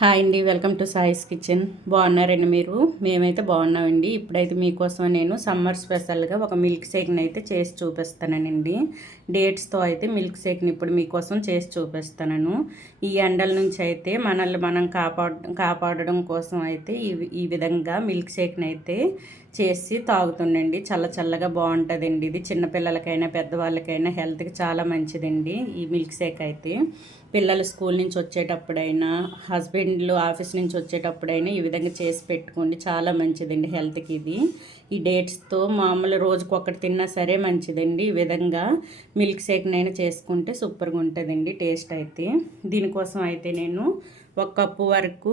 Hi అండి welcome to సాయిస్ kitchen. బాగున్నారండి మీరు? మేమైతే బాగున్నామండి. ఇప్పుడైతే మీకోసం నేను సమ్మర్ స్పెషల్గా ఒక మిల్క్ షేక్ని అయితే చేసి చూపిస్తానండి. డేట్స్తో అయితే మిల్క్ షేక్ని ఇప్పుడు మీకోసం చేసి చూపిస్తాను ఈ ఎండల నుంచి అయితే మనల్ని మనం కాపాడ కాపాడడం కోసం అయితే ఈ ఈ విధంగా మిల్క్ షేక్ని అయితే చేసి తాగుతుండండి. చల్ల చల్లగా బాగుంటుందండి ఇది. చిన్నపిల్లలకైనా పెద్దవాళ్ళకైనా హెల్త్కి చాలా మంచిదండి ఈ మిల్క్ షేక్ అయితే. పిల్లలు స్కూల్ నుంచి వచ్చేటప్పుడైనా హస్బెండ్లు ఆఫీస్ నుంచి వచ్చేటప్పుడైనా ఈ విధంగా చేసి పెట్టుకోండి. చాలా మంచిదండి హెల్త్కి ఇది. ఈ డేట్స్తో మామూలు రోజుకు ఒకటి తిన్నా సరే మంచిదండి. ఈ విధంగా మిల్క్ షేక్నైనా చేసుకుంటే సూపర్గా ఉంటుందండి టేస్ట్ అయితే. దీనికోసం అయితే నేను ఒక కప్పు వరకు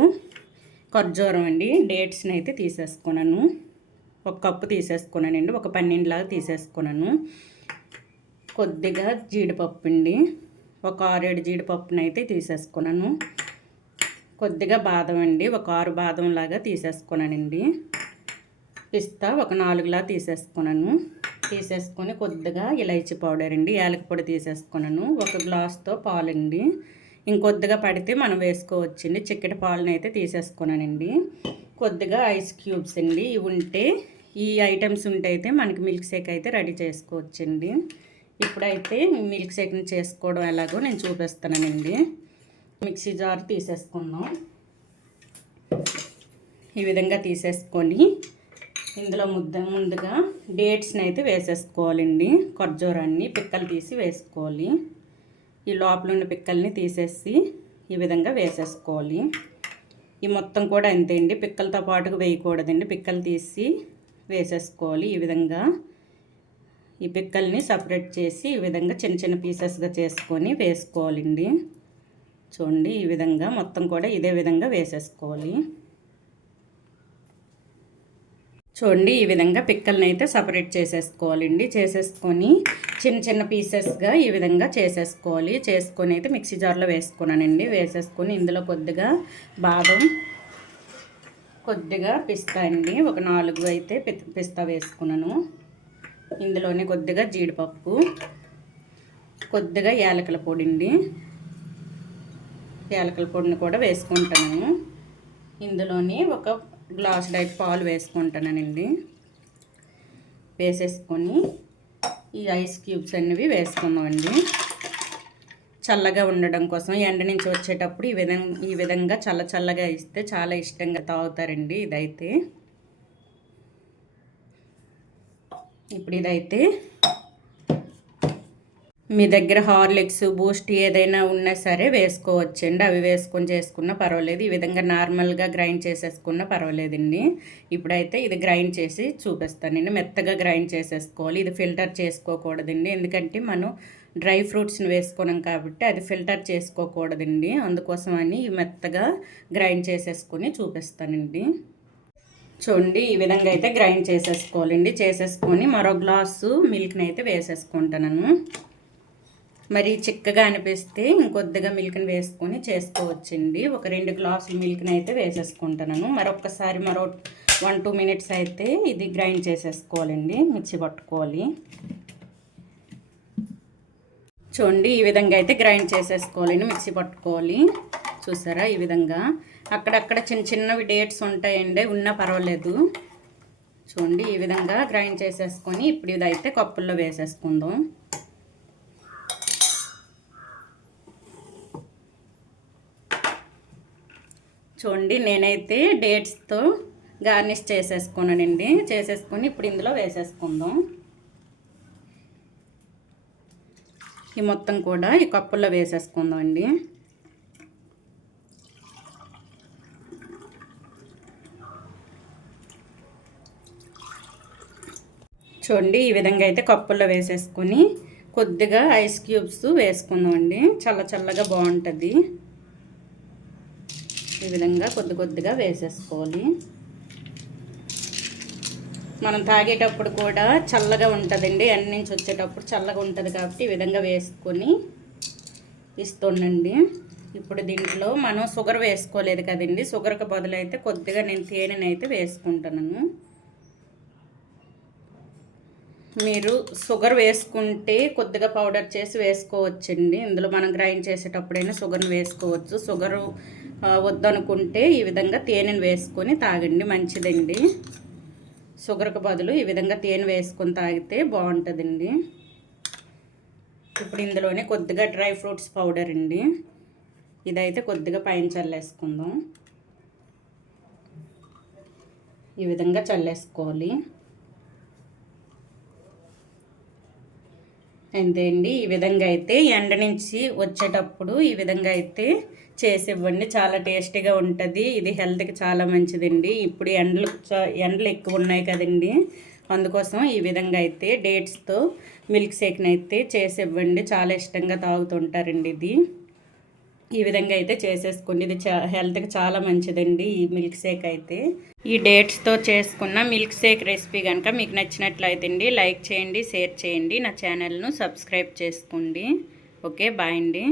ఖర్జూరం అండి. డేట్స్ని అయితే తీసేసుకున్నాను. ఒక కప్పు తీసేసుకున్నానండి ఒక పన్నెండులాగా తీసేసుకున్నాను. కొద్దిగా జీడిపప్పు అండి. ఒక ఆరేడు జీడిపప్పును అయితే తీసేసుకున్నాను. కొద్దిగా బాదం అండి. ఒక ఆరు బాదం లాగా తీసేసుకున్నానండి పిస్తా ఒక నాలుగులా తీసేసుకున్నాను. తీసేసుకొని కొద్దిగా ఇలైచి పౌడర్ అండి. యాలక పొడి తీసేసుకున్నాను. ఒక గ్లాస్తో పాలండి ఇంకొద్దిగా పడితే మనం వేసుకోవచ్చండి చిక్కటి పాలను అయితే తీసేసుకున్నానండి కొద్దిగా ఐస్ క్యూబ్స్ అండి. ఇవి ఉంటే ఈ ఐటమ్స్ ఉంటే అయితే మనకి మిల్క్ షేక్ అయితే రెడీ చేసుకోవచ్చండి. ఇప్పుడైతే మిల్క్ షేక్ని చేసుకోవడం ఎలాగో నేను చూపిస్తానండి. మిక్సీ జార్ తీసేసుకుందాం. ఈ విధంగా తీసేసుకొని ఇందులో ముద్ద ముందుగా డేట్స్ని అయితే వేసేసుకోవాలండి. ఖర్జూరాన్ని పిక్కలు తీసి వేసుకోవాలి. ఈ లోపల ఉన్న పిక్కల్ని తీసేసి ఈ విధంగా వేసేసుకోవాలి. ఈ మొత్తం కూడా అంతే అండి. పిక్కలతో పాటుగా వేయకూడదండి. పిక్కలు తీసి వేసేసుకోవాలి ఈ విధంగా. ఈ పిక్కల్ని సపరేట్ చేసి ఈ విధంగా చిన్న చిన్న పీసెస్గా చేసుకొని వేసుకోవాలండి. చూడండి ఈ విధంగా మొత్తం కూడా ఇదే విధంగా వేసేసుకోవాలి. చూడండి ఈ విధంగా పిక్కల్ని అయితే సపరేట్ చేసేసుకోవాలండి. చేసేసుకొని చిన్న చిన్న పీసెస్గా ఈ విధంగా చేసేసుకోవాలి. చేసుకొని అయితే మిక్సీ జార్లో వేసుకున్నానండి. వేసేసుకొని ఇందులో కొద్దిగా బాదం కొద్దిగా పిస్తా అండి. ఒక నాలుగు అయితే పిస్తా వేసుకున్నాను. ఇందులోనే కొద్దిగా జీడిపప్పు కొద్దిగా యాలకల పొడి అండి. యాలకల పొడిని కూడా వేసుకుంటాను. ఇందులోని ఒక గ్లాస్ డైట్ పాలు వేసుకుంటానండి. వేసేసుకొని ఈ ఐస్ క్యూబ్స్ అనేవి వేసుకుందామండి. చల్లగా ఉండడం కోసం ఎండ నుంచి వచ్చేటప్పుడు ఈ విధంగా ఈ విధంగా చల్ల చల్లగా ఇస్తే చాలా ఇష్టంగా తాగుతారండి ఇదైతే. ఇప్పుడు ఇదైతే మీ దగ్గర హార్లిక్స్ బూస్ట్ ఏదైనా ఉన్నా సరే వేసుకోవచ్చండి. అవి వేసుకొని చేసుకున్నా పర్వాలేదు. ఈ విధంగా నార్మల్గా గ్రైండ్ చేసేసుకున్నా పర్వాలేదండి. ఇప్పుడైతే ఇది గ్రైండ్ చేసి చూపిస్తానండి. మెత్తగా గ్రైండ్ చేసేసుకోవాలి. ఇది ఫిల్టర్ చేసుకోకూడదండి. ఎందుకంటే మనం డ్రై ఫ్రూట్స్ని వేసుకున్నాం కాబట్టి అది ఫిల్టర్ చేసుకోకూడదండి. అందుకోసమని మెత్తగా గ్రైండ్ చేసేసుకొని చూపిస్తానండి. చూడండి ఈ విధంగా అయితే గ్రైండ్ చేసేసుకోవాలండి. చేసేసుకొని మరో గ్లాసు మిల్క్ని అయితే వేసేసుకుంటాను మరి చిక్కగా అనిపిస్తే ఇంకొద్దిగా మిల్క్ని వేసుకొని చేసుకోవచ్చండి. ఒక రెండు గ్లాసులు మిల్క్ని అయితే వేసేసుకుంటాను మరొకసారి మరో వన్ టూ మినిట్స్ అయితే ఇది గ్రైండ్ చేసేసుకోవాలండి. మిర్చి పట్టుకోవాలి. చూడండి ఈ విధంగా అయితే గ్రైండ్ చేసేసుకోవాలండి మిక్సీ పట్టుకోవాలి. చూసారా? ఈ విధంగా. అక్కడక్కడ చిన్న చిన్నవి డేట్స్ ఉంటాయండి ఉన్నా పర్వాలేదు. చూడండి ఈ విధంగా గ్రైండ్ చేసేసుకొని ఇప్పుడు ఇదైతే కప్పుల్లో వేసేసుకుందాం. చూడండి నేనైతే డేట్స్తో గార్నిష్ చేసేసుకున్నానండి. చేసేసుకొని ఇప్పుడు ఇందులో వేసేసుకుందాం. ఈ మొత్తం కూడా ఈ కప్పుల్లో వేసేసుకుందామండి. చూడండి ఈ విధంగా అయితే కప్పుల్లో వేసేసుకొని కొద్దిగా ఐస్ క్యూబ్స్ వేసుకుందామండి. చల్ల చల్లగా బాగుంటుంది. ఈ విధంగా కొద్ది కొద్దిగా వేసేసుకోవాలి. మనం తాగేటప్పుడు కూడా చల్లగా ఉంటుందండి. ఎండ నుంచి వచ్చేటప్పుడు చల్లగా ఉంటుంది కాబట్టి ఈ విధంగా వేసుకొని ఇస్తుండండి. ఇప్పుడు దీంట్లో మనం షుగర్ వేసుకోలేదు కదండి. షుగర్కి బదులైతే కొద్దిగా నేను తేనెనైతే వేసుకుంటున్నాను. మీరు షుగర్ వేసుకుంటే కొద్దిగా పౌడర్ చేసి వేసుకోవచ్చండి. ఇందులో మనం గ్రైండ్ చేసేటప్పుడైనా షుగర్ని వేసుకోవచ్చు. షుగరు వద్దనుకుంటే ఈ విధంగా తేనెను వేసుకొని తాగండి. మంచిదండి. షుగర్కి బదులు ఈ విధంగా తేనె వేసుకొని తాగితే బాగుంటుందండి. ఇప్పుడు ఇందులోనే కొద్దిగా డ్రై ఫ్రూట్స్ పౌడర్ అండి. ఇదైతే కొద్దిగా పైన చల్లేసుకుందాం. ఈ విధంగా చల్లేసుకోవాలి. అంతే అండి? ఈ విధంగా అయితే ఎండ నుంచి వచ్చేటప్పుడు ఈ విధంగా అయితే చేసి ఇవ్వండి. చాలా టేస్టీగా ఉంటుంది. ఇది హెల్త్కి చాలా మంచిదండి. ఇప్పుడు ఎండలు చా- ఎండలు ఎక్కువ ఉన్నాయి కదండి. అందుకోసం ఈ విధంగా అయితే డేట్స్తో మిల్క్ షేక్ని అయితే చేసి ఇవ్వండి. చాలా ఇష్టంగా తాగుతుంటారండి ఇది. ఈ విధంగా అయితే చేసేసుకోండి ఇది చా హెల్త్కి చాలా మంచిదండి ఈ మిల్క్ షేక్ అయితే. ఈ డేట్స్తో చేసుకున్న మిల్క్ షేక్ రెసిపీ కనుక మీకు నచ్చినట్లయితే అండి లైక్ చేయండి షేర్ చేయండి. నా ఛానల్ను సబ్స్క్రైబ్ చేసుకోండి. ఓకే బాయ్ అండి.